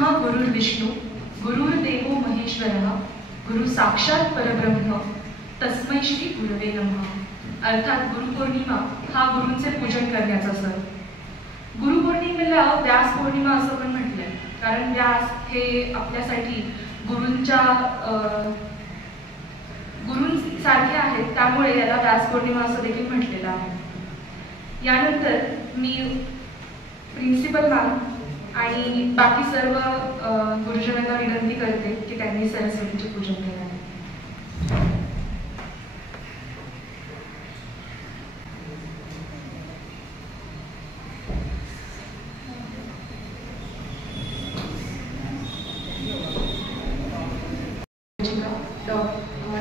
ब्रह्मा गुरुर्विष्णू गुरुर्देवो महेश्वरः गुरु साक्षात परब्रह्म तस्मै श्री गुरवे नमः। अर्थात गुरुपौर्णिमा हा गुरूंचे पूजन करण्याचा सण। गुरुपौर्णिमेला व्यास पौर्णिमा असं पण म्हटलंय, कारण व्यास हे आपल्यासाठी गुरूंसारखे आहेत, त्यामुळे याला व्यास पौर्णिमा असं देखील म्हटलेलं आहे। यानंतर मी प्रिन्सिपल मॅम आणि बाकी सर्व गुरुजनांना विनंती करते की त्यांनी सरस्वतीचे पूजन करावे।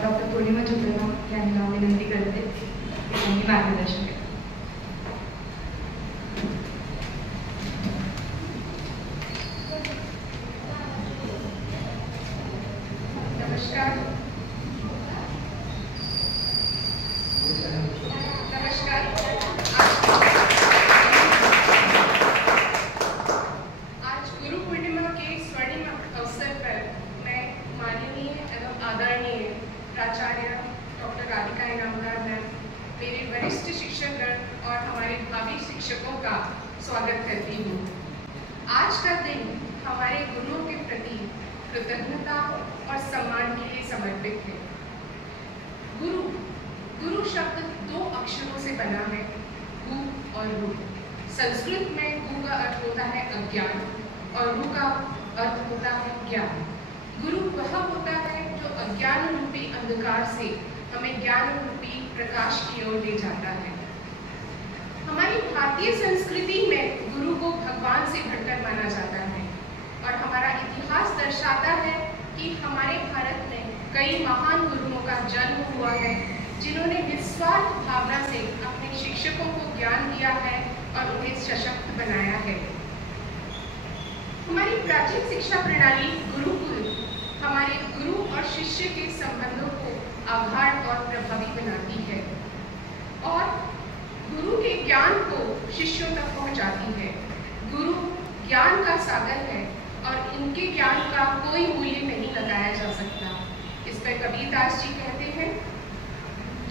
डॉक्टर पौर्णिमा जुगला यांना विनंती करते आणि मार्गदर्शन करते। स्वागत करती हूँ। आज का दिन हमारे गुरुओं के प्रति कृतज्ञता और सम्मान के लिए समर्पित है। गुरु शब्द दो अक्षरों से बना है, गु और रु। संस्कृत में गु का अर्थ होता है अज्ञान और रु का अर्थ होता है ज्ञान। गुरु वह होता है जो अज्ञान रूपी अंधकार से हमें ज्ञान रूपी प्रकाश की ओर ले जाता है। हमारी भारतीय संस्कृति में गुरु को भगवान से बढ़कर माना जाता है और हमारा इतिहास दर्शाता है कि हमारे भारत में कई महान गुरुओं का जन्म हुआ है, जिन्होंने निस्वार्थ भावना से अपने शिक्षकों को ज्ञान दिया है और उन्हें सशक्त बनाया है। हमारी प्राचीन शिक्षा प्रणाली गुरुकुल हमारे गुरु और शिष्य के संबंधों को आगाढ़ और प्रभावी बनाती है और गुरु के ज्ञान को शिष्यों तक पहुंचाती है। गुरु ज्ञान का सागर है और इनके ज्ञान का कोई मूल्य नहीं लगाया जा सकता। इस पर कबीरदास जी कहते हैं,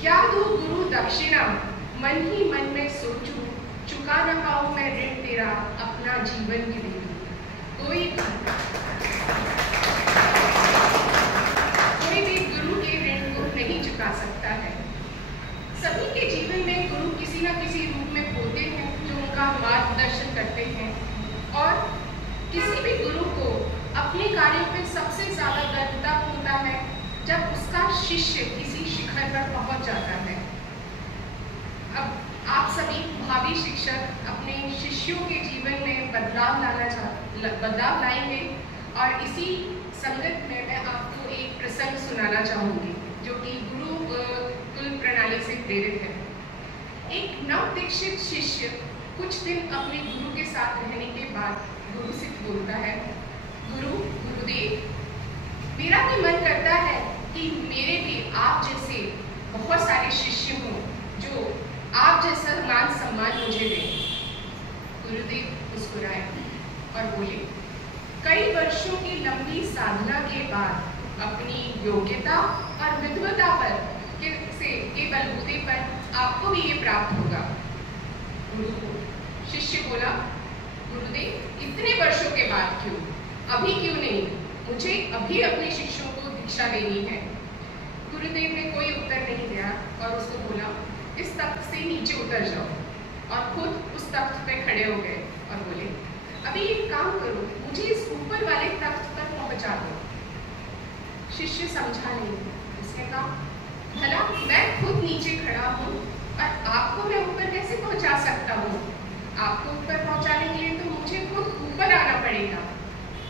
क्या दो गुरु दक्षिणा मन ही मन में सोचूं, चुका न पाऊं मैं ऋण तेरा अपना जीवन की दे दूं। कोई भी गुरु के ऋण को नहीं चुका सकता है। सभी के जीवन में गुरु किसी न किसी रूप में होते हैं जो उनका मार्गदर्शन करते हैं और किसी भी गुरु को अपने कार्यों पे सबसे ज़्यादा गर्व तब होता है जब उसका शिष्य किसी शिखर पर पहुंच जाता है। अब आप सभी भावी शिक्षक अपने शिष्यों के जीवन में बदलाव लाएंगे और इसी संगत में मैं आपको एक प्रसंग सुनाना चाहूँगी जो कि गुरुकुल प्रणाली से प्रेरित है। एक नव दीक्षित शिष्य कुछ दिन अपने गुरु के साथ रहने के बाद गुरु से बोलता है, गुरुदेव, मेरा भी मन करता है कि मेरे भी आप जैसे बहुत सारे शिष्य हों जो आप जैसा मान सम्मान मुझे दें। गुरुदेव मुस्कुराए और बोले, कई वर्षों की लंबी साधना के बाद अपनी योग्यता और विद्वता के बलबूते पर आपको भी ये प्राप्त होगा। शिष्य बोला, गुरुदेव, इतने वर्षों के बाद क्यों? अभी क्यों नहीं? मुझे अभी अपने शिष्यों को दीक्षा देनी है। गुरुदेव ने कोई उत्तर नहीं दिया और उसको बोला, इस तख्त से नीचे उतर जाओ, और खुद उस तख्त पे खड़े हो गए और बोले, अभी एक काम करो, मुझे इस ऊपर वाले तख्त पर पहुंचा दो। शिष्य समझा नहीं। उसने कहा, भला मैं खुद नीचे खड़ा हूँ और आपको मैं ऊपर कैसे पहुंचा सकता हूँ? आपको ऊपर पहुंचाने के लिए तो मुझे खुद ऊपर आना पड़ेगा।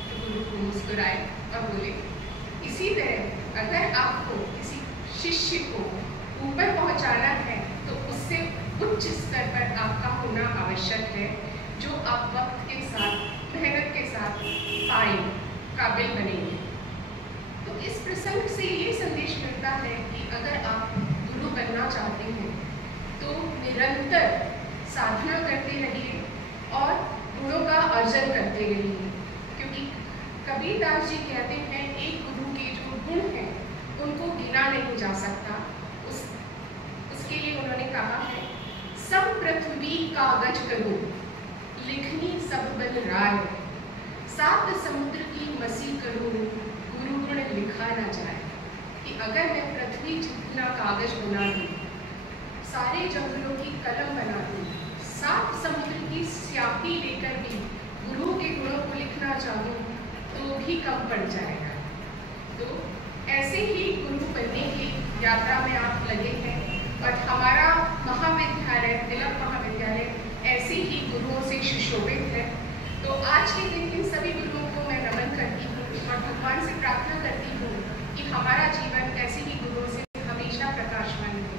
तो गुरु मुस्कुराए और बोले, इसी तरह अगर आपको किसी शिष्य को ऊपर पहुंचाना है तो उससे उच्च स्तर पर आपका होना आवश्यक है, जो आप वक्त के साथ मेहनत के साथ काबिल बनेंगे। तो इस प्रसंग से ये संदेश मिलता है कि अगर आप गुरु बनना चाहते हैं तो निरंतर साधना करते रहिए और गुणों का अर्जन करते रहिए, क्योंकि कबीरदास जी कहते हैं एक गुरु के जो गुण हैं उनको गिना नहीं जा सकता। उसके लिए उन्होंने कहा है, सब पृथ्वी कागज करो लिखनी सब बल राय, सात समुद्र की मसी करो गुरु गुण लिखा ना जाए। कि अगर मैं पृथ्वी जितना कागज बना दूँ, सारे जंगलों की कलम बना दूँ, सात समुद्र की स्याही लेकर भी गुरु के गुणों को लिखना चाहूँ तो भी कम पड़ जाएगा। तो ऐसे ही गुरु बनने की यात्रा में आप लगे हैं और हमारा महाविद्यालय तिलक महाविद्यालय ऐसे ही गुरुओं से सुशोभित है। तो आज के दिन इन सभी गुरुओं को मैं नमन करती हूँ और भगवान से प्रार्थना करती हूँ कि हमारा जीवन ऐसे ही गुरुओं से हमेशा प्रकाशमान हो।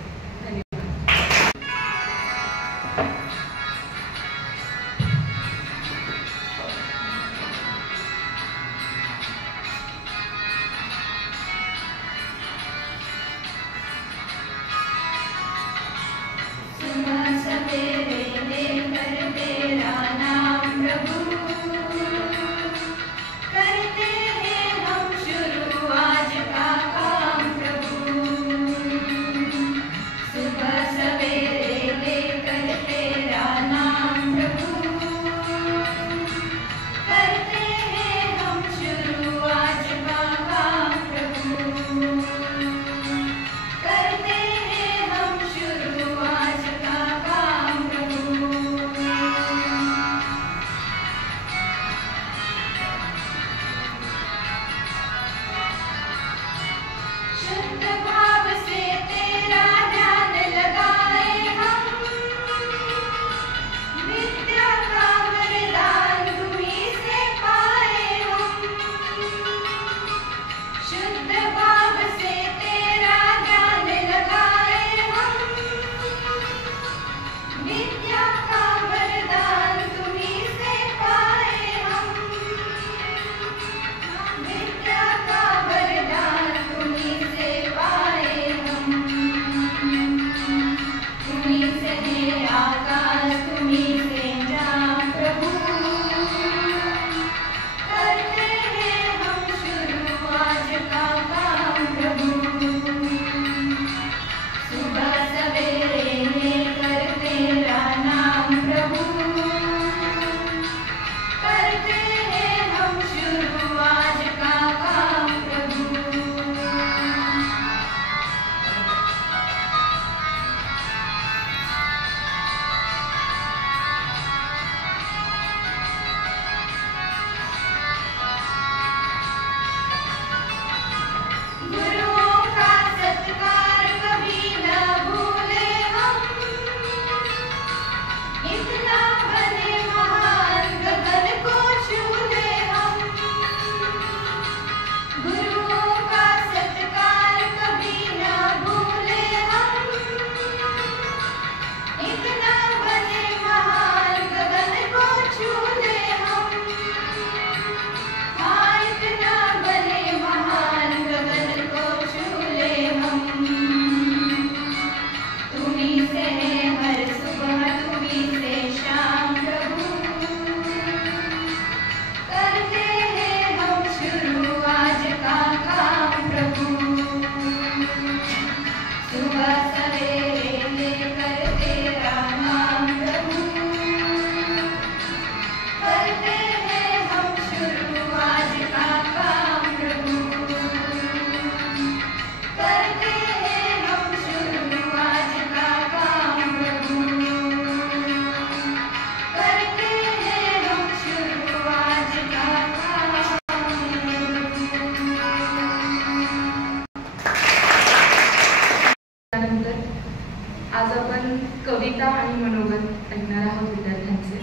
आज आपण कविता आणि मनोगत ऐकणार आहोत विद्यार्थ्यांचे।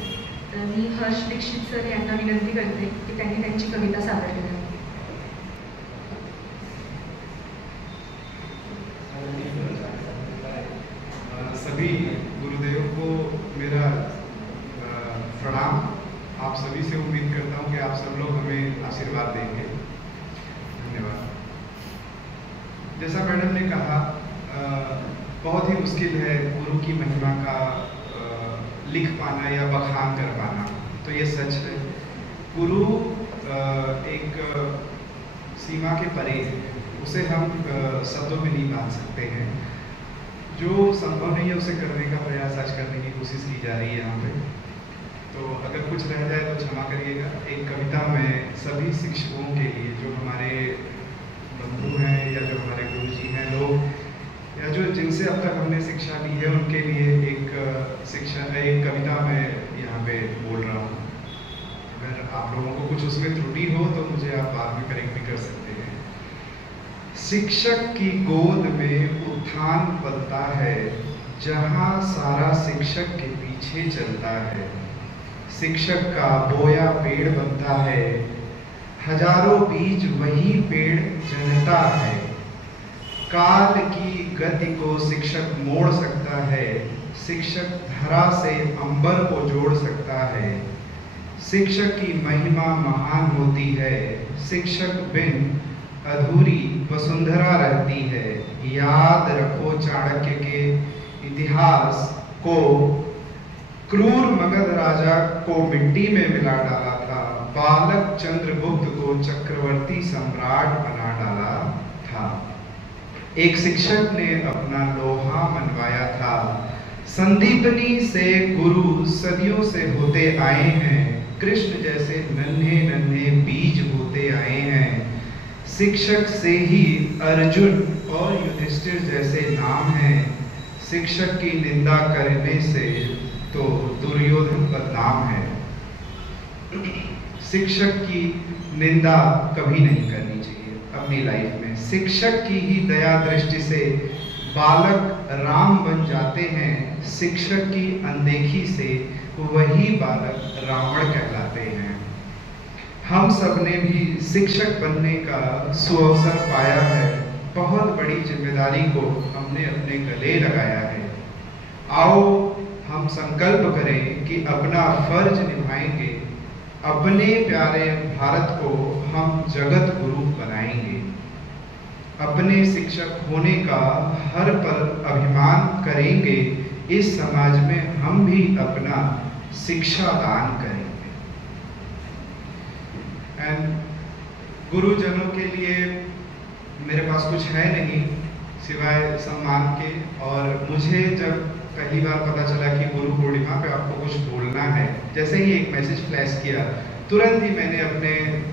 तर मी हर्ष दीक्षित सर यांना विनंती करते की त्यांनी त्यांची कविता सादर करावी। सभी गुरुदेव को मेरा प्रणाम। आप सभी से उम्मीद करता हूँ कि आप सब लोग हमें आशीर्वाद देंगे। धन्यवाद। जैसा मैडम ने कहा, बहुत ही मुश्किल है गुरु की महिमा का लिख पाना या बखान कर पाना, तो ये सच है। गुरु एक सीमा के परे है, उसे हम शब्दों में नहीं बांध सकते हैं। जो संभव नहीं है उसे करने का प्रयास आज करने की कोशिश की जा रही है यहाँ पे। तो अगर कुछ रह जाए तो क्षमा करिएगा। एक कविता में सभी शिक्षकों के लिए, जो हमारे बंधु हैं या जो हमारे गुरुजी हैं लोग, या जो जिनसे अब तक हमने शिक्षा ली है, उनके लिए एक कविता मैं यहाँ पे बोल रहा हूँ। अगर आप लोगों को कुछ उसमें त्रुटि हो तो मुझे आप बाद में करेक्ट भी कर सकते हैं। शिक्षक की गोद में उत्थान पलता है, जहाँ सारा शिक्षक के पीछे चलता है। शिक्षक का बोया पेड़ बनता है, हजारों बीज वही पेड़ जनता है। काल की गति को शिक्षक मोड़ सकता है, शिक्षक धरा से अंबर को जोड़ सकता है। शिक्षक की महिमा महान होती है, शिक्षक बिन अधूरी वसुंधरा रहती है। याद रखो चाणक्य के इतिहास को, क्रूर मगध राजा को मिट्टी में मिला डाला था, बालक चंद्रगुप्त को चक्रवर्ती सम्राट बना डाला था। एक शिक्षक ने अपना लोहा मनवाया था, संदीपनी से गुरु सदियों से होते आए हैं। कृष्ण जैसे नन्हे नन्हे बीज होते आए हैं। शिक्षक से ही अर्जुन और युधिष्ठिर जैसे नाम हैं। शिक्षक की निंदा करने से तो दुर्योधन बदनाम है। शिक्षक की निंदा कभी नहीं करनी चाहिए अपनी लाइफ में। शिक्षक की ही दया दृष्टि से बालक राम बन जाते हैं। शिक्षक की अनदेखी से वही बालक रावण कहलाते हैं। हम सबने भी शिक्षक बनने का सुअवसर पाया है। बहुत बड़ी जिम्मेदारी को हमने अपने गले लगाया है। आओ हम संकल्प करें कि अपना फर्ज निभाएंगे। अपने प्यारे भारत को हम जगत गुरु बनाएंगे। अपने शिक्षक होने का हर पल अभिमान करेंगे। इस समाज में हम भी अपना शिक्षा दान करेंगे। एंड गुरुजनों के लिए मेरे पास कुछ है नहीं सिवाय सम्मान के। और मुझे जब पहली बार पता चला कि गुरु पूर्णिमा पे आपको कुछ बोलना है, जैसे ही एक मैसेज फ्लैश किया, तुरंत ही मैंने अपने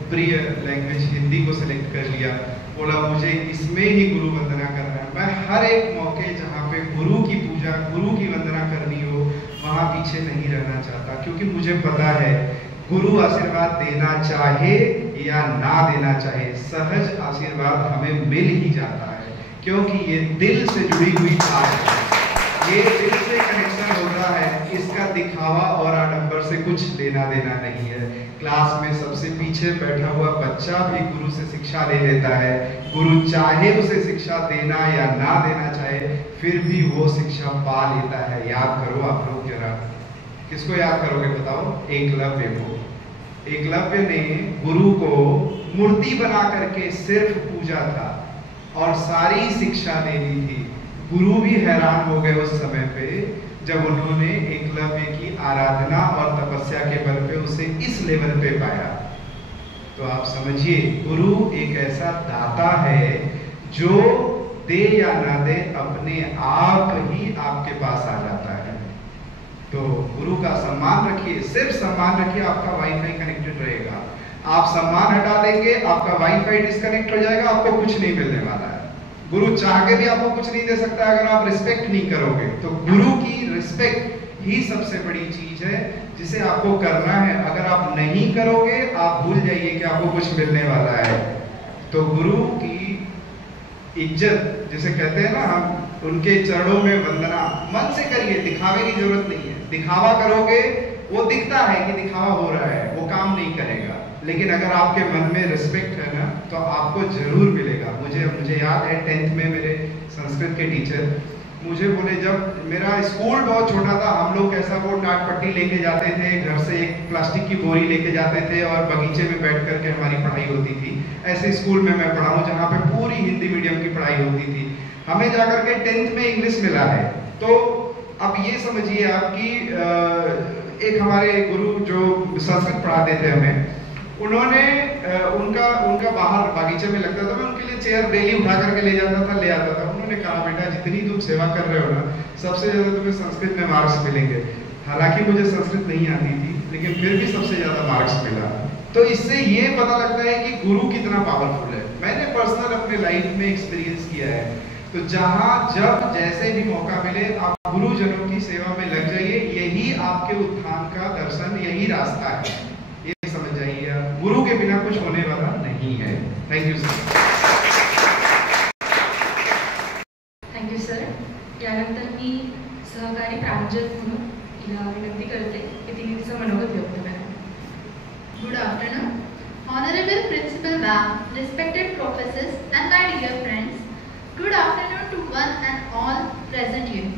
प्रिय लैंग्वेज हिंदी को सिलेक्ट कर लिया। बोला मुझे इसमें ही गुरु वंदना करना है। मैं हर एक मौके जहाँ पे गुरु की पूजा, गुरु की वंदना करनी हो, वहाँ पीछे नहीं रहना चाहता, क्योंकि मुझे पता है गुरु आशीर्वाद देना चाहे या ना देना चाहे, सहज आशीर्वाद हमें मिल ही जाता है, क्योंकि ये दिल से जुड़ी हुई बात है। ये दिल से कनेक्शन होता है। इसका दिखावा और आडंबर से कुछ लेना देना नहीं है। क्लास में सबसे पीछे बैठा हुआ बच्चा भी गुरु से शिक्षा ले लेता है। गुरु चाहे उसे शिक्षा देना या ना देना चाहे, फिर भी वो शिक्षा पा लेता है। याद करो आप लोग जरा, किसको याद करोगे बताओ? एकलव्य को। एकलव्य ने गुरु को मूर्ति बना करके सिर्फ पूजा था और सारी शिक्षा दे दी थी। गुरु भी हैरान हो गए उस समय पे जब उन्होंने एकलव्य की आराधना और तपस्या के बल पे उसे इस लेवल पे पाया। तो आप समझिए, गुरु एक ऐसा दाता है जो दे या ना दे अपने आप ही आपके पास आ जाता है। तो गुरु का सम्मान रखिए, सिर्फ सम्मान रखिए, आपका वाईफाई कनेक्टेड रहेगा। आप सम्मान हटा देंगे, आपका वाईफाई डिस्कनेक्ट हो जाएगा, आपको कुछ नहीं मिलने वाला है। गुरु चाह के भी आपको कुछ नहीं दे सकता अगर आप रिस्पेक्ट नहीं करोगे। तो गुरु की रिस्पेक्ट ही सबसे बड़ी चीज है जिसे आपको करना है। अगर आप नहीं करोगे, आप भूल जाइए कि आपको कुछ मिलने वाला है। तो गुरु की इज्जत जिसे कहते हैं ना, हम उनके चरणों में वंदना मन से करिए, दिखावे की जरूरत नहीं है। दिखावा करोगे, वो दिखता है कि दिखावा हो रहा है, वो काम नहीं करेगा। लेकिन अगर आपके मन में रिस्पेक्ट है ना, तो आपको जरूर मिलेगा। मुझे याद है 10th में मेरे संस्कृत के टीचर मुझे बोले, जब मेरा स्कूल बहुत छोटा था, हम लोग कैसा वो टाट पट्टी लेके जाते थे, घर से एक प्लास्टिक की बोरी लेके जाते थे और बगीचे में बैठ करके हमारी पढ़ाई होती थी। ऐसे स्कूल में मैं पढ़ा हूँ जहाँ पे पूरी हिंदी मीडियम की पढ़ाई होती थी। हमें जाकर के 10th में इंग्लिश मिला है। तो अब ये समझिए आपकी एक हमारे गुरु जो संस्कृत पढ़ाते थे हमें, उन्होंने उनका बाहर बागीचे में लगता था, मैं उनके लिए चेयर डेली उठा करके ले जाता था, ले आता था। उन्होंने कहा बेटा जितनी तुम सेवा कर रहे हो ना, सबसे ज्यादा तुम्हें संस्कृत में मार्क्स मिलेंगे। हालांकि मुझे संस्कृत नहीं आती थी, लेकिन फिर भी सबसे ज्यादा मार्क्स मिला। तो इससे ये पता लगता है कि गुरु कितना पावरफुल है। मैंने पर्सनल अपने लाइफ में एक्सपीरियंस किया है। तो जहां जब जैसे भी मौका मिले आप गुरुजनों की सेवा में लग जाइए, यही आपके उत्थान का दर्शन, यही रास्ता है, ये समझ जाइए। गुरु के बिना कुछ होने वाला नहीं है। Thank you sir. Thank you sir. यानंतर मी सहकारी प्रांजल म्हणून हिला विनंती करते की तिने तिचं मनोगत व्यक्त करा. Good afternoon. Honorable Principal Ma'am, respected professors and my dear friends, good afternoon to one and all present here.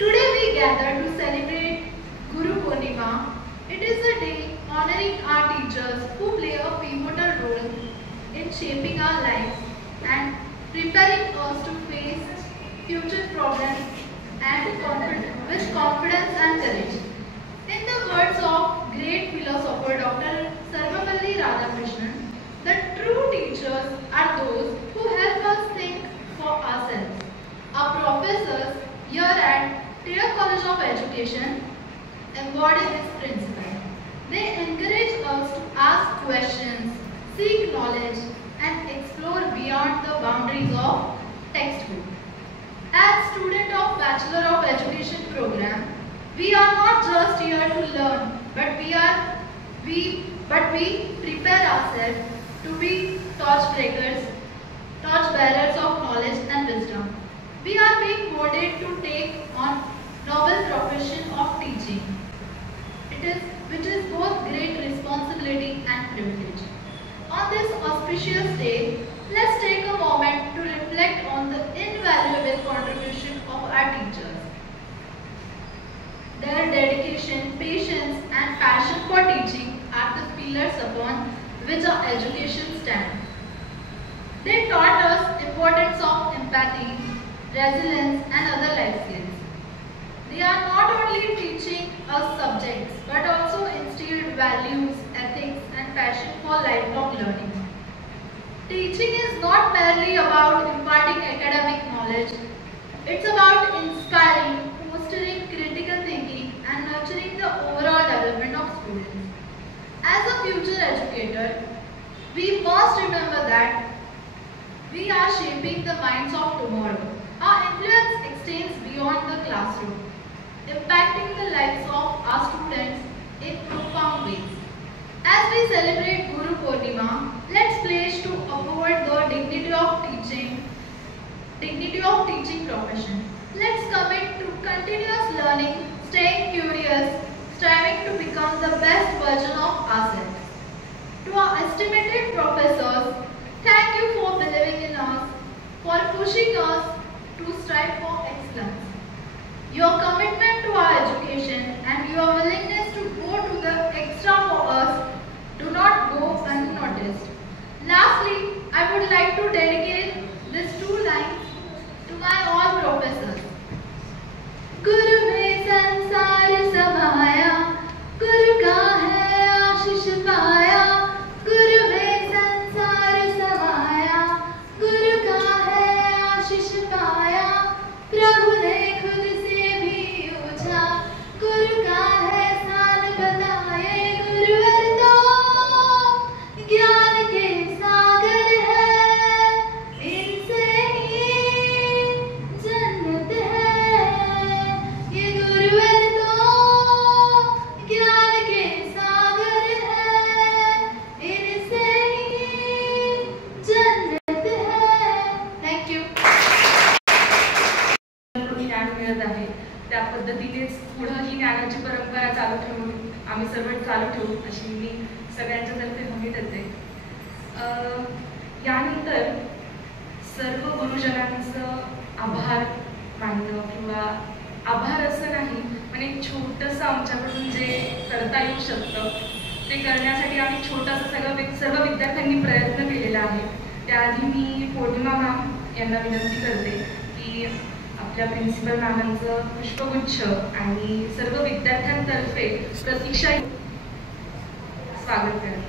Today we gather to celebrate Guru Purnima. It is a day honoring our teachers who play a pivotal role in shaping our lives and preparing us to face future problems and with confidence and courage. In the words of great philosopher Dr. Sarvapalli Radhakrishnan, the true teachers are those who help us think for ourselves. Our professors here at Tier College of Education embody this principle. They encourage us to ask questions, seek knowledge, and explore beyond the boundaries of textbook. As student of Bachelor of Education program, we are not just here to learn, but we prepare ourselves to be torch bearers of knowledge and wisdom. We are being molded to take on noble profession of teaching. Which is both great responsibility and privilege. On this auspicious day, let's take a moment to reflect on the invaluable contribution of our teachers. Their dedication, patience, and passion for teaching are the pillars upon which our education stands. They taught us importance of empathy, resilience, and other life skills. They are not only teaching us subjects, but also instilled values, ethics, and passion for lifelong learning. Teaching is not merely about imparting academic knowledge. It's about inspiring, fostering critical thinking, and nurturing the overall development of students. As a future educator, we must remember that we are shaping the minds of tomorrow. Our influence extends beyond the classroom, impacting the lives of our students in profound ways. As we celebrate Guru Purnima, let's pledge to uphold the dignity of teaching profession. Let's commit to continuous learning, staying curious, striving to become the best version of ourselves. To our estimated professors, thank you for believing in us, for pushing us to strive for excellence. Your commitment to our education and your willingness to go to the extra for us do not go unnoticed. Lastly, I would like to dedicate these 2 lines to my all professors. Guru mein sansar samaya, Guru ka hai आशीष पाया. Guru mein sansar samaya, Guru ka hai आशीष पाया. प्रभु ने खुद से भी पूछा, गुरु का है स्थान बताए. गुरुवर तो ज्ञान के सागर है, इनसे ही जन्नत है. ये गुरुवर तो ज्ञान के सागर है, इनसे ही जन्नत है. Thank you. ज्ञान मिळत आहे त्या पद्धतीनेच पुढं ही ज्ञानाची परंपरा चालू ठेवून आम्ही सर्व चालू ठेवू अशी मी सगळ्यांच्या तर्फे हमी देते. यानंतर सर्व गुरुजनांचं आभार मानणं किंवा आभार असं नाही पण एक छोटंसं आमच्याकडून जे करता येऊ शकतं ते करण्यासाठी आम्ही छोटंसं सर्व विद्यार्थ्यांनी प्रयत्न केलेला आहे. त्याआधी मी पौर्णिमा मॅम यांना विनंती करते की आपल्या प्रिन्सिपल मॅमांचं पुष्पगुच्छ आणि सर्व विद्यार्थ्यांतर्फे प्रतीक्षा स्वागत करा.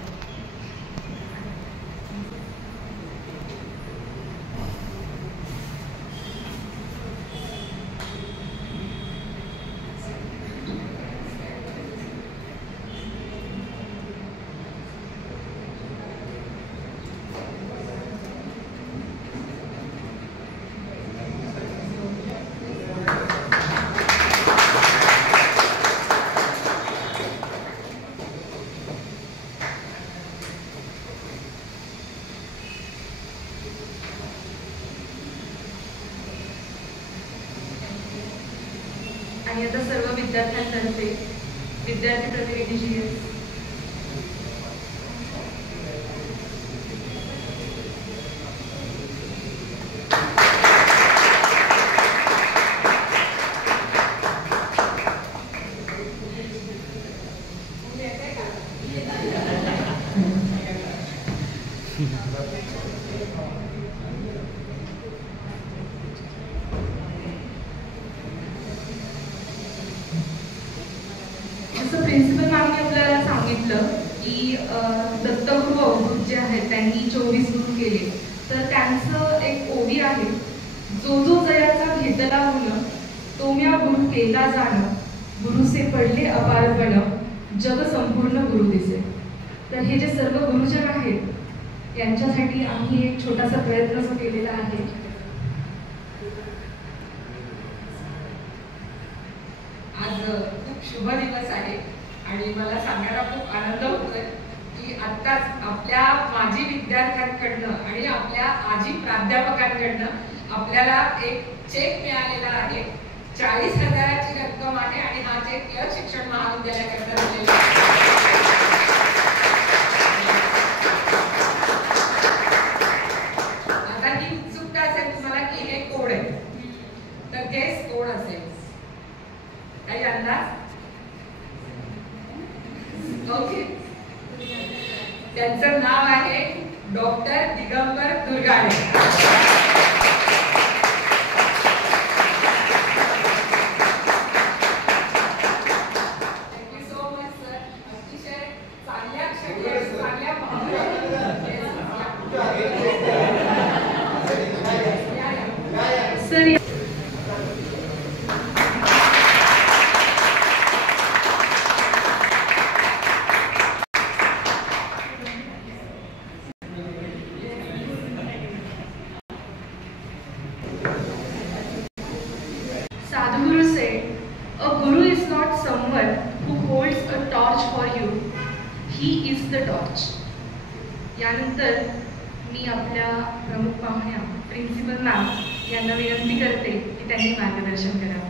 आणि आता सर्व विद्यार्थ्यांतर्फे विद्यार्थी प्रतिनिधीची जसं प्रिन्सिपल मॅमने आपल्याला सांगितलं की दत्तगुरू अवधूत जे आहेत त्यांनी 24 गुरु केले, तर त्यांचं एक ओवी आहे, जो जो जयाचा घेतला होणं तो म्या गुरु केला जाणं, गुरुसे पडले अपारपण जग संपूर्ण गुरु दिसे. तर हे जे सर्व गुरुजन आहेत यांच्यासाठी आम्ही एक छोटासा प्रयत्न जो केलेला आहे. आज खूप शुभ दिवस आहे आणि मला सांगायला खूप आनंद होतोय की आत्ताच आपल्या माजी विद्यार्थ्यांकडनं आणि आपल्या आजी प्राध्यापकांकडनं आपल्याला एक चेक मिळालेला आहे. 40,000ची रक्कम आहे आणि हा चेक य शिक्षण महाविद्यालयाकरता दिलेला आहे. आता ही उत्सुकता असेल तुम्हाला की हे कोड आहे, तर गेस कोड असेल, काही अंदाज? ओके, त्यांचं नाव आहे doctor Digambar Durgade. Sadhguru said, "A guru is not someone who holds a torch for you. He is the torch." यानंतर मी आपल्या प्रमुख पाहुण्या प्रिन्सिपल मॅम यांना विनंती करते की त्यांनी मार्गदर्शन करावं.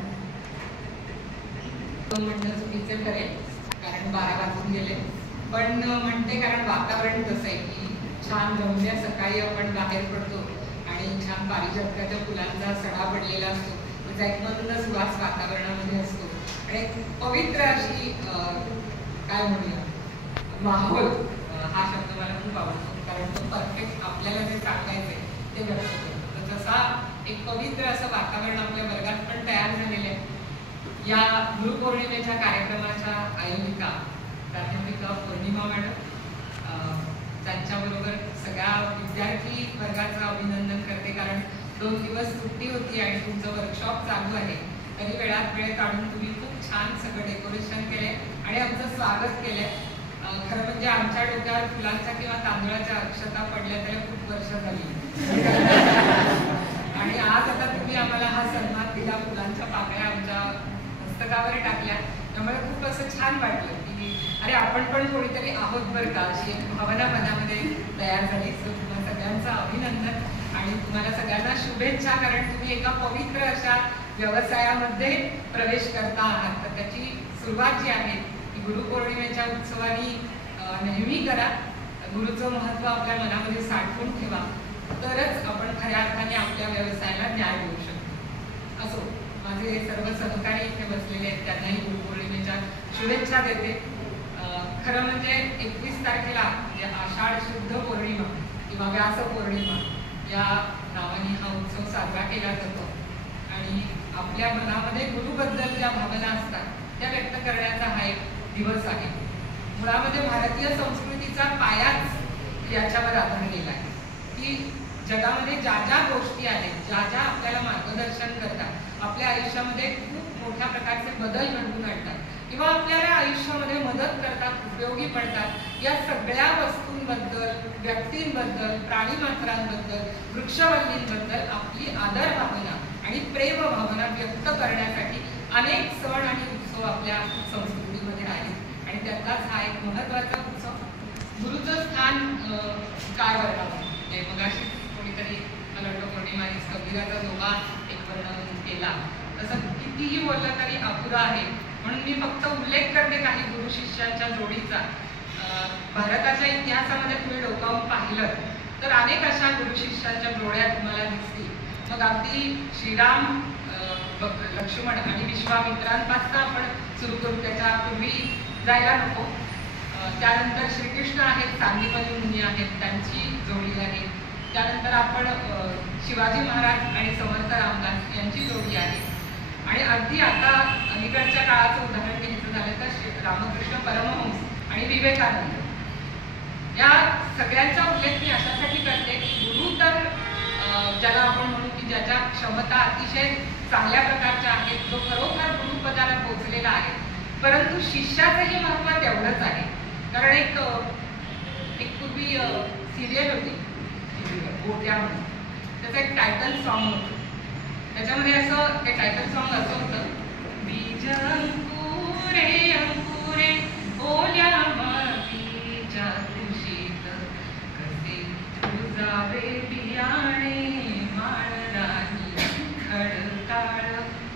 म्हणणं चुकीचं ठरेल कारण 12 वाजून गेले, पण म्हणते कारण वातावरण कसं आहे की छान रम्य सकाळी आपण बाहेर पडतो आणि छान पारिजातकाच्या फुलांचा सडा पडलेला असतो, त्याचा एक मधूनच सुवास वातावरणामध्ये असतो आणि पवित्र अशी काय म्हणूया माहोल, हा शब्द मला खूप आवडतो कारण तो परफेक्ट आपल्याला जे सांगायचंय ते व्यक्त करतो. तर तसा एक पवित्र असं वातावरण आपल्या वर्गात पण तयार झालेलं आहे. या गुरुपौर्णिमेच्या कार्यक्रमाच्या आयोजिका प्राध्यापिका पौर्णिमा मॅडम, त्यांच्याबरोबर सगळ्या विद्यार्थी वर्गाचं अभिनंदन करते कारण 2 दिवस सुट्टी होती आणि तुमचं वर्कशॉप चालू आहे, तरी वेळात वेळ काढून तुम्ही खूप छान सगळं डेकोरेशन केलंय आणि आमचं स्वागत केलंय. खरं म्हणजे आमच्या डोक्यावर फुलांच्या किंवा तांदळाच्या अक्षता पडल्या तरी खूप वर्ष झाली आणि आज आता तुम्ही आम्हाला हा सन्मान दिला, फुलांच्या पाकळ्या आमच्या पुस्तकावर टाकल्या, त्यामुळे खूप असं छान वाटलं की अरे आपण पण कोणीतरी आहोत बरं का, अशी एक भावना मनामध्ये तयार झाली. सो तुम्हाला सगळ्यांचं अभिनंदन आणि तुम्हाला सगळ्यांना शुभेच्छा कारण तुम्ही एका पवित्र अशा व्यवसायामध्ये प्रवेश करता आहात. तर त्याची सुरुवात जी आहे ती गुरुपौर्णिमेच्या उत्सवानी नेहमी करा. गुरुचं महत्त्व आपल्या मनामध्ये साठवून ठेवा, तरच आपण खऱ्या अर्थाने आपल्या व्यवसायाला न्याय देऊ शकतो. असो, माझे सर्व सहकारी इथे बसलेले आहेत त्यांनाही गुरुपौर्णिमेच्या शुभेच्छा देते. खरं म्हणजे 21 तारखेला म्हणजे आषाढ शुद्ध पौर्णिमा किंवा व्यास पौर्णिमा या नावाने हा उत्सव साजरा केला जातो आणि आपल्या मनामध्ये गुरुबद्दल ज्या भावना असतात त्या व्यक्त करण्याचा हा एक दिवस आहे. मुळामध्ये भारतीय संस्कृतीचा पायाच याच्यावर आधारलेला आहे की जगामध्ये ज्या ज्या गोष्टी आहेत, ज्या ज्या आपल्याला मार्गदर्शन करतात, आपल्या आयुष्यामध्ये खूप मोठ्या प्रकारचे बदल घडवून आणतात किंवा आपल्याला आयुष्यामध्ये मदत करतात, उपयोगी पडतात, या सगळ्या वस्तूंबद्दल, व्यक्तींबद्दल, प्राणीमात्रांबद्दल, वृक्षवल्लींबद्दल आपली आदर भावना आणि प्रेम भावना व्यक्त करण्यासाठी अनेक सण आणि उत्सव आपल्या संस्कृतीमध्ये आहेत आणि त्यातलाच हा एक महत्त्वाचा उत्सव. गुरुचं स्थान काय वर्णावं, ते मगाशी कोणीतरी मला वाटतं पौर्णिमा कबीराचा दोहा एक वर्णन केला, तसं कितीही बोललं तरी अपुरा आहे. म्हणून मी फक्त उल्लेख करते काही गुरु शिष्यांच्या जोडीचा. भारताच्या इतिहासामध्ये तुम्ही डोकावून पाहिलं तर अनेक अशा गुरु शिष्यांच्या जोड्या तुम्हाला दिसतील. मग अगदी श्रीराम, लक्ष्मण आणि विश्वामित्रांपासून आपण सुरू करू, त्याच्या पूर्वी जायला नको. त्यानंतर श्रीकृष्ण आहेत, सांदीपनी मुनी आहेत, त्यांची जोडी आहे. त्यानंतर आपण शिवाजी महाराज आणि समर्थ रामदास यांची जोडी आहे. आणि अगदी आता अलीकडच्या काळाचं उदाहरण घ्यायचं झालं तर रामकृष्ण परमहंस आणि विवेकानंद, या सगळ्यांचा उल्लेख मी अशासाठी करते की गुरु तर ज्याला आपण म्हणू की ज्याच्या क्षमता अतिशय चांगल्या प्रकारच्या आहेत, जो खरोखर गुरुपदाला पोहोचलेला आहे, परंतु शिष्याचंही महत्त्व तेवढंच आहे. कारण एक पूर्वी सिरियल होती गोट्या म्हणून, त्याचं एक टायटल सॉन्ग होतं. त्याच्यामध्ये असं ते टायटल सॉन्ग असं होतं, बीज अंकुरे अंकुरे ओल्या मातीच्या कुशीत कसे तुझावे बियाणे माळरानी खडकाळ.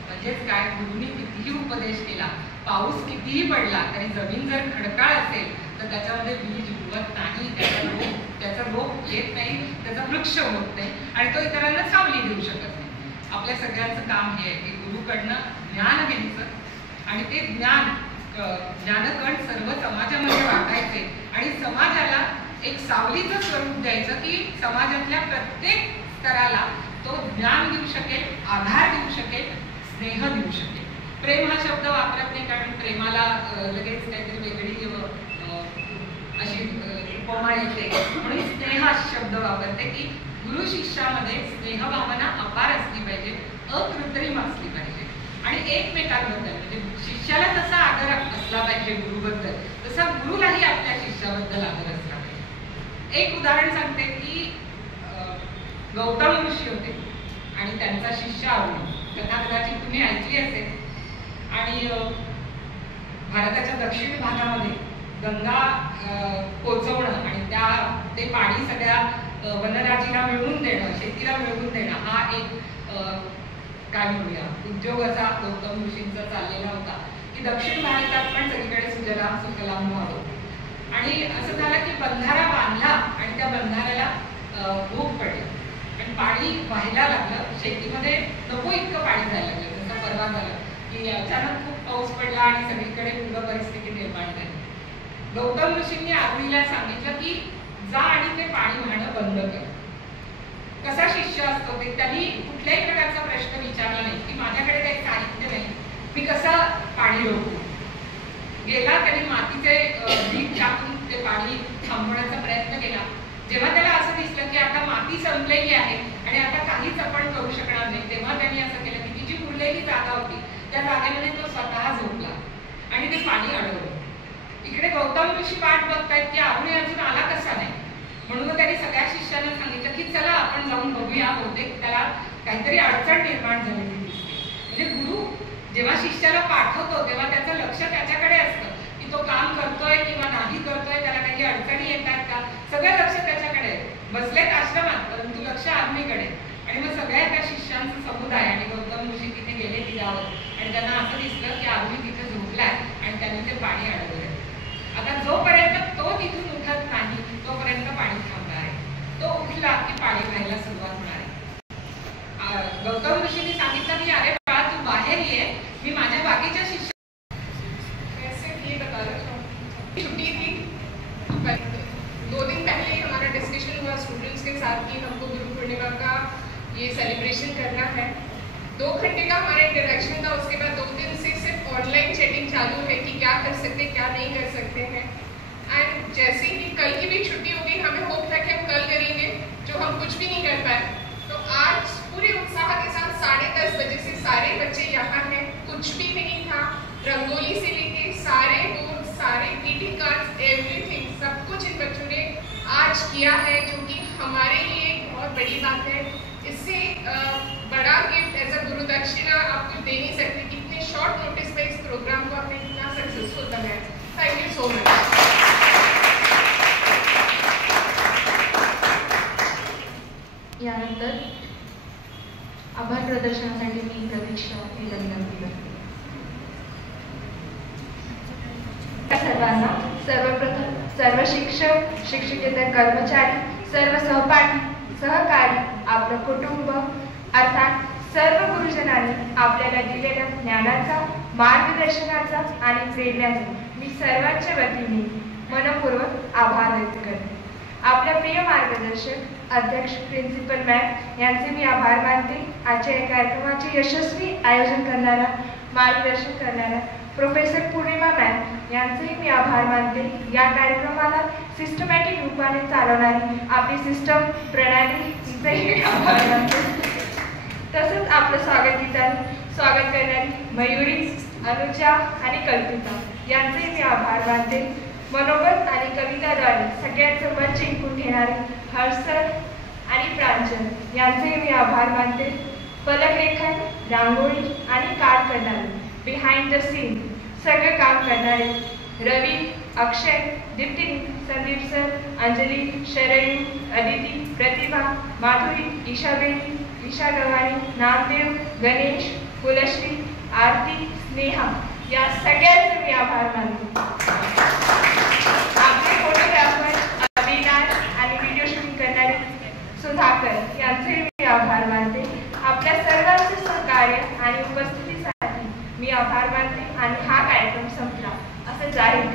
म्हणजेच काय, गुरुनी कितीही उपदेश केला, पाऊस कितीही पडला तरी जमीन जर खडकाळ असेल तर त्याच्यामध्ये बीज उगवत नाही, त्याचा रोग येत नाही, त्याचा वृक्ष होत नाही आणि तो इतरांना सावली देऊ शकत नाही. आपल्या सगळ्यांचं काम हे आहे की गुरुकडनं ज्ञान घ्यायचं आणि ते ज्ञानकण सर्व समाजामध्ये वाटायचे आणि समाजाला एक सावलीचं स्वरूप द्यायचं की समाजातल्या प्रत्येक स्तराला तो ज्ञान देऊ शकेल, आधार देऊ शकेल, स्नेह देऊ शकेल. प्रेम हा शब्द वापरत नाही कारण प्रेमाला लगेच काहीतरी वेगळी अशी उपमा येते, म्हणून स्नेह हा शब्द वापरते की गुरु शिष्यामध्ये स्नेहभावना अपार असली पाहिजे, अकृत्रिम असली पाहिजे आणि एकमेकांबद्दल म्हणजे शिष्याला तसा आदर असला पाहिजे गुरुबद्दल, तसा गुरुलाही आपल्या शिष्याबद्दल आदर असला पाहिजे. एक उदाहरण सांगते की गौतम ऋषी होते आणि त्यांचा शिष्य अरुण. कथा कदाचित तुम्ही ऐकली असेल. आणि भारताच्या दक्षिण भागामध्ये गंगा पोचवणं आणि ते पाणी सगळ्या वनराजीला मिळवून देणं, शेतीला मिळवून देणं हा एक काय म्हणूया उद्योग असा गौतम ऋषींचा चाललेला होता की दक्षिण भारतात पण सगळीकडे सुजलाम सुफलाम व्हावं. आणि असं झालं की बंधारा बांधला आणि त्या बंधाऱ्याला भूक पडली आणि पाणी व्हायला लागलं. शेतीमध्ये नको इतकं पाणी जायला लागलं. जसं परवा झालं की अचानक खूप पाऊस पडला आणि सगळीकडे पूर्ण परिस्थिती निर्माण झाली. गौतम ऋषींनी अरुणीला सांगितलं की जा आणि ते पाणी वाहणं बंद कर. कसा शिष्य असतो ते, त्यांनी कुठल्याही प्रकारचा प्रश्न विचारला नाही की माझ्याकडे काही साहित्य नाही, मी कसा पाणी रोखू. गेला, त्यांनी मातीचे ढीग टाकून ते पाणी थांबवण्याचा प्रयत्न केला. जेव्हा त्याला असं दिसलं की आता माती संपलेली आहे आणि आता काहीच आपण करू शकणार नाही, तेव्हा त्यांनी असं केलं की ती जी उरलेली जागा होती त्या जागेमध्ये तो स्वतः झोपला आणि ते पाणी अडवलं. इकडे गौतम ऋषी वाट बघतायत की अरुणी अजून आला कसा नाही, म्हणून त्यांनी सगळ्या शिष्यांना सांगितलं की चला आपण जाऊन बघूया, बहुतेक त्याला काहीतरी अडचण निर्माण झालेली दिसते. म्हणजे गुरु जेव्हा शिष्याला पाठवतो तेव्हा त्याचं लक्ष त्याच्याकडे असतं की तो काम करतोय किंवा नाही करतोय, त्याला काही अडचणी येतात का, सगळं लक्ष त्याच्याकडे. बसलेत आश्रमात परंतु लक्ष अग्नीकडे. आणि मग सगळ्या त्या शिष्यांचं समुदाय आणि गौतम ऋषी तिथे गेले तीरावर आणि त्यांना असं दिसलं की अग्नी तिथे झोपलाय आणि त्यांनी ते पाणी अडवलंय. आता जोपर्यंत तो तिथून उठत नाही तोपर्यंत पाणी थांबणार आहे. तो उठला की पाणी व्हायला सुरुवात होणार आहे. गौतम ऋषींनी सांगितलं की अरे बाळा तू बाहेर ये, मी माझ्या बाकीच्या शिष्य छुट्टी थी. 2 दिन पहले हमारा डिस्कशन हुआ स्टूडेंट्स के साथ कि हमको गुरु पूर्णिमा का ये सेलिब्रेशन करना है. 2 घंटे का हमारा इंटरेक्शन था. उसके बाद 2 दिन से सिर्फ ऑनलाइन चैटिंग चालू है कि क्या कर सकते क्या नहीं कर सकते हैं. एंड जैसे ही कल की भी छुट्टी होगी, हमें होप था कि हम कल करेंगे जो हम कुछ भी नहीं कर पाए. तो आज पूरे उत्साह के साथ 10:30 बजे से सारे बच्चे यहाँ हैं. कुछ भी नहीं था, रंगोली से लेके सारे बोर्ड, सारे ग्रीटिंग कार्ड्स, एवरीथिंग सब कुछ इन बच्चों ने आज किया है, जो कि हमारे लिए एक बहुत बड़ी बात है. इससे बड़ा गिफ्ट एज अ गुरु दक्षिणा आप कुछ दे नहीं सकते. कितने शॉर्ट नोटिस पे इस प्रोग्राम को आपने इतना सक्सेसफुल बनाया. Thank you so much. यानंतर आभार प्रदर्शनासाठी मी प्रतीक्षा विनंती करते. सर्वांना सर्वप्रथम सर्व शिक्षक, शिक्षकेतर कर्मचारी, सर्व सहपाठी, सहकारी, आपलं कुटुंब अर्थात सर्व गुरुजनांनी आपल्याला दिलेल्या ज्ञानाचा, मार्गदर्शनाचा आणि प्रेरणाचा मी सर्वांच्या वतीने मनपूर्वक आभार व्यक्त करते. आपल्या प्रिय मार्गदर्शक अध्यक्ष प्रिन्सिपल मॅम यांचे मी आभार मानते. आजच्या या कार्यक्रमाचे यशस्वी आयोजन करणारा, मार्गदर्शन करणारा प्रोफेसर पूर्णिमा मॅम यांचेही मी आभार मानते. या कार्यक्रमाला सिस्टमॅटिक रूपाने चालवणारी आपली सिस्टम प्रणाली तिचेही आभार मानते. तसंच आपलं स्वागत करणारी मयुरी, अनुजा आणि कल्पिता यांचेही मी आभार मानते. मनोगत आणि कविताद्वारे सगळ्यांचं मन जिंकून घेणारे हर्षर आणि प्रांजल यांचेही मी आभार मानते. फलकरेखन, रांगोळी आणि कार्ड करणारे, बिहाइंड द सीन सगळं काम करणारे रवी, अक्षय, दीप्तिनी, संदीप सर, अंजली, शरयू, अदिती, प्रतिभा, माधुरी, ईशाबेनी, ईशा गवाणी, नामदेव, गणेश, कुलश्री, आरती, स्नेहा या सगळ्यांचे मी आभार मानते. आपले फोटोग्राफर अविनाश आणि व्हिडिओ शूटिंग करणारे सुधाकर यांचे मी आभार मानते. आपल्या सर्वांचे सहकार्य आणि उपस्थितीसाठी मी आभार मानते आणि हा कार्यक्रम संपला असं जाहीर